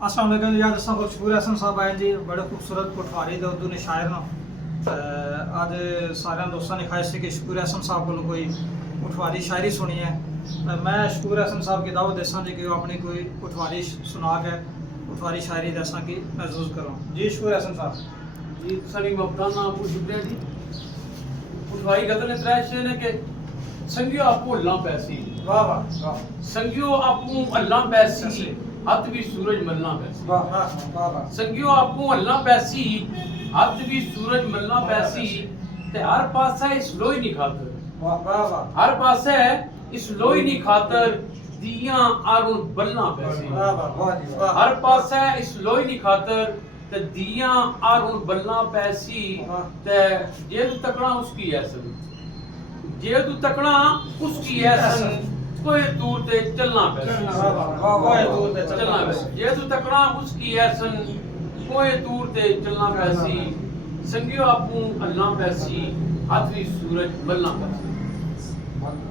अस्सलाम वालेकुम यार दसा शूर हसन साहब आए जी बड़े खूबसूरत पटवारी दे उर्दू ने शायर ना अज सारे दोस्तों ने ख्वाहिश है कि शकूर हसन साहब को कोई पटवारी शायरी सुनी है। मैं शकूर हसन साहब की दावत देसा जी कि वो अपनी कोई पटवारी सुना के पटवारी शायरी जैसा कि महसूस करो जी। शकूर हसन साहब जी सारी मफताना आपको शुक्रिया जी। पटवारी गजल ने त्रै शेर ने कि संगियो आपको अल्लाह पैसी वाह वाह वाह संगियो आपको अल्लाह पैसी हथ भी सूरज मलना पैसी वाह वाह वाह वाह संगियो आपको अल्लाह पैसी हथ भी सूरज मलना पैसी ते हर पासा इस लोई नहीं खातर वाह वाह वाह हर पासे इस लोई नहीं खातर दियां आरुन बलना पैसी वाह वाह वाह जी वाह हर पासे इस लोई नहीं खातर ते दियां आरुन बलना पैसी ते जे तू तकड़ा उसकी ऐसन जे तू तकड़ा उसकी ऐसन कोई दूर ते चलना पैसी वाह वाह वाह दूर ते चलना पैसी जे तू तकड़ा उसकी ऐसन कोई दूर ते चलना पैसी संगियो आपू अल्लाह पैसी हाथ भी सूरज मलना पैसी।